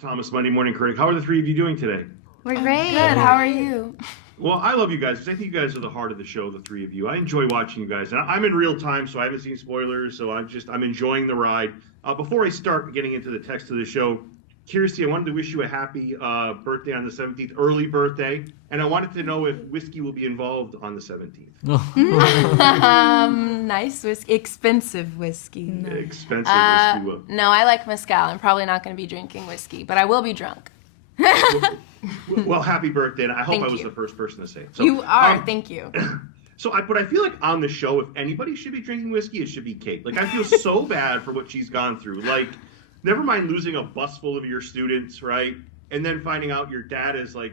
Thomas, Monday Morning Critic. How are the three of you doing today? We're great. Good. How are you? Well, I love you guys because I think you guys are the heart of the show, the three of you. I enjoy watching you guys. And I'm in real time, so I haven't seen spoilers, so I'm enjoying the ride. Before I start getting into the text of the show, Kiersey, I wanted to wish you a happy birthday on the 17th, early birthday. And I wanted to know if whiskey will be involved on the 17th. Nice whiskey. Expensive whiskey. No. Expensive whiskey. Will. No, I like mezcal. I'm probably not going to be drinking whiskey, but I will be drunk. Well, happy birthday. And I hope I was the first person to say it. So, you are. Thank you. But I feel like on the show, if anybody should be drinking whiskey, it should be Cate. Like, I feel so bad for what she's gone through. Like, never mind losing a bus full of your students, right? And then finding out your dad is like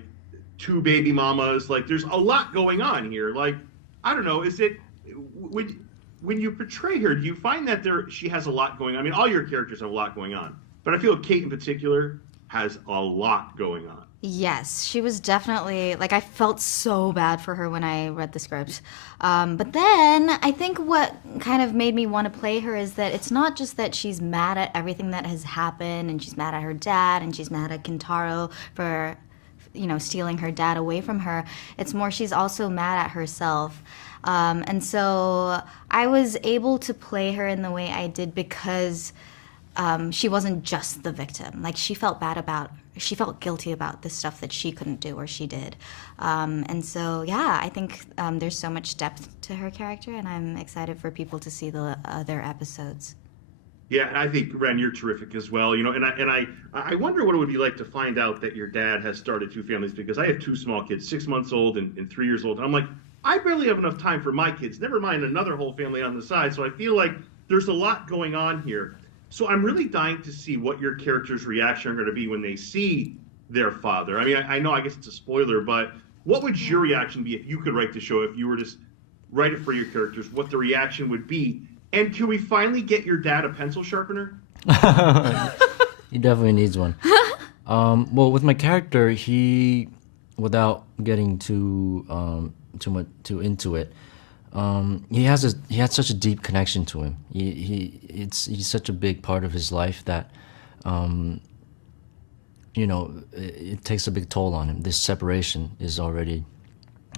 2 baby mamas. Like, there's a lot going on here. Like, I don't know. Is it when you portray her, do you find that she has a lot going on? I mean, all your characters have a lot going on, but I feel Cate in particular has a lot going on. Yes, she was definitely, like, I felt so bad for her when I read the script. But then I think what kind of made me want to play her is that it's not just that she's mad at everything that has happened, and she's mad at her dad, and she's mad at Kintaro for, stealing her dad away from her. It's more she's also mad at herself. And so I was able to play her in the way I did because she wasn't just the victim. Like, she felt guilty about the stuff that she couldn't do or she did. And so, yeah, I think there's so much depth to her character, and I'm excited for people to see the other episodes. Yeah, and I think, Ren, you're terrific as well. And I wonder what it would be like to find out that your dad has started 2 families, because I have 2 small kids, 6 months old and 3 years old. And I'm like, I barely have enough time for my kids, never mind another whole family on the side. So I feel like there's a lot going on here. So I'm really dying to see what your character's reaction are going to be when they see their father. I mean, I know, I guess it's a spoiler, but what would your reaction be if you could write the show, if you were to write it for your characters, what the reaction would be? And can we finally get your dad a pencil sharpener? He definitely needs one. Well, with my character, he, without getting too into it, he has such a deep connection to him. He's such a big part of his life that, it takes a big toll on him. This separation is already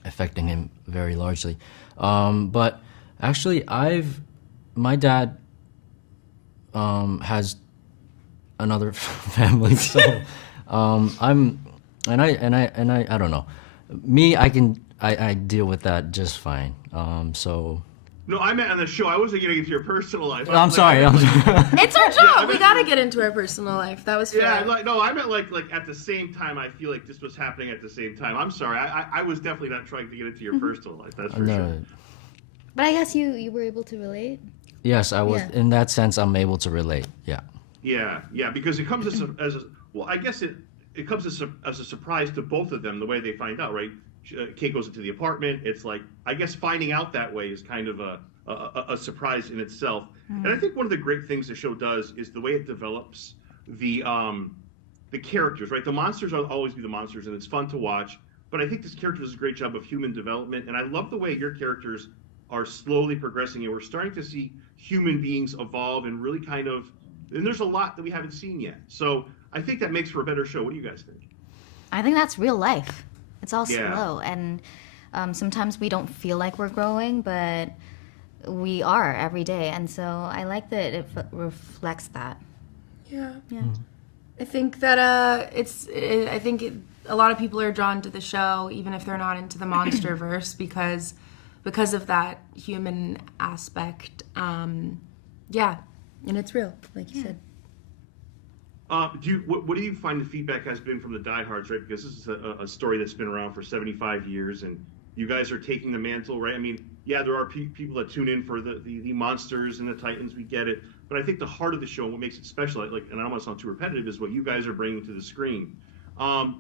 affecting him very largely. But actually, my dad has another family, so I don't know. Me, I deal with that just fine. No, I meant on the show. I wasn't getting into your personal life. I'm sorry. It's our job. We gotta get into our personal life. That was fair. Yeah, I meant like at the same time. I feel like this was happening at the same time. I'm sorry. I was definitely not trying to get into your personal life. That's for sure. But I guess you were able to relate. Yes, I was. Yeah. In that sense, I'm able to relate. Yeah. Yeah, because it comes I guess it comes as a surprise to both of them the way they find out, right? Cate goes into the apartment. It's like, I guess finding out that way is kind of a surprise in itself. Mm-hmm. And I think one of the great things the show does is the way it develops the characters, right? The monsters will always be the monsters, and it's fun to watch. But I think this character does a great job of human development, and I love the way your characters are slowly progressing, and we're starting to see human beings evolve and really and there's a lot that we haven't seen yet. So I think that makes for a better show. What do you guys think? I think that's real life. It's all slow, and sometimes we don't feel like we're growing, but we are every day, and so I like that it reflects that. Yeah. I think that a lot of people are drawn to the show, even if they're not into the MonsterVerse, because of that human aspect. And it's real, like you said. What do you find the feedback has been from the diehards, right? Because this is a story that's been around for 75 years, and you guys are taking the mantle, right? I mean, yeah, there are people that tune in for the monsters and the titans. We get it, but I think the heart of the show and what makes it special, and I don't want to sound too repetitive, is what you guys are bringing to the screen. Do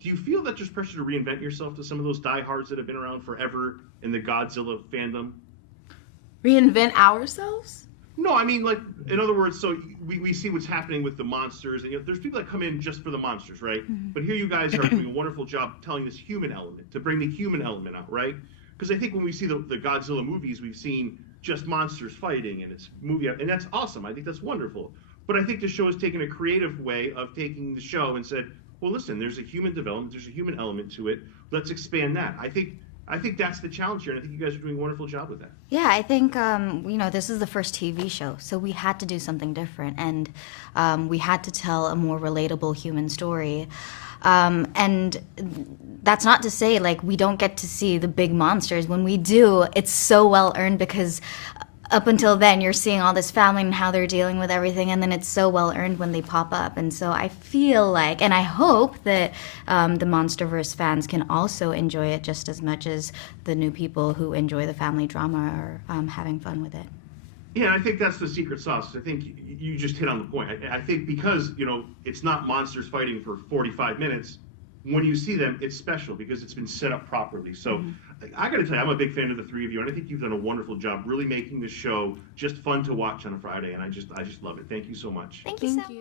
you feel that there's pressure to reinvent yourself to some of those diehards that have been around forever in the Godzilla fandom? Reinvent ourselves? No, I mean, like, in other words, so we see what's happening with the monsters, and there's people that come in just for the monsters, right? Mm-hmm. But here you guys are doing a wonderful job telling this human element, to bring the human element out, right? Because I think when we see the Godzilla movies, we've seen just monsters fighting, and it's movie, and that's awesome. I think that's wonderful. But I think the show has taken a creative way of taking the show and said, well, listen, there's a human development, there's a human element to it. Let's expand that. I think that's the challenge here, and I think you guys are doing a wonderful job with that. Yeah, I think, this is the first TV show, so we had to do something different, and we had to tell a more relatable human story. And that's not to say, like, we don't get to see the big monsters. When we do, it's so well earned because up until then, you're seeing all this family and how they're dealing with everything, and then it's so well earned when they pop up. And so I feel like, and I hope that the MonsterVerse fans can also enjoy it just as much as the new people who enjoy the family drama are having fun with it. Yeah, I think that's the secret sauce. I think you just hit on the point. I think because, it's not monsters fighting for 45 minutes, when you see them, it's special because it's been set up properly. So I got to tell you, I'm a big fan of the three of you, and I think you've done a wonderful job really making this show just fun to watch on a Friday, and I just love it. Thank you so much. Thank you so much.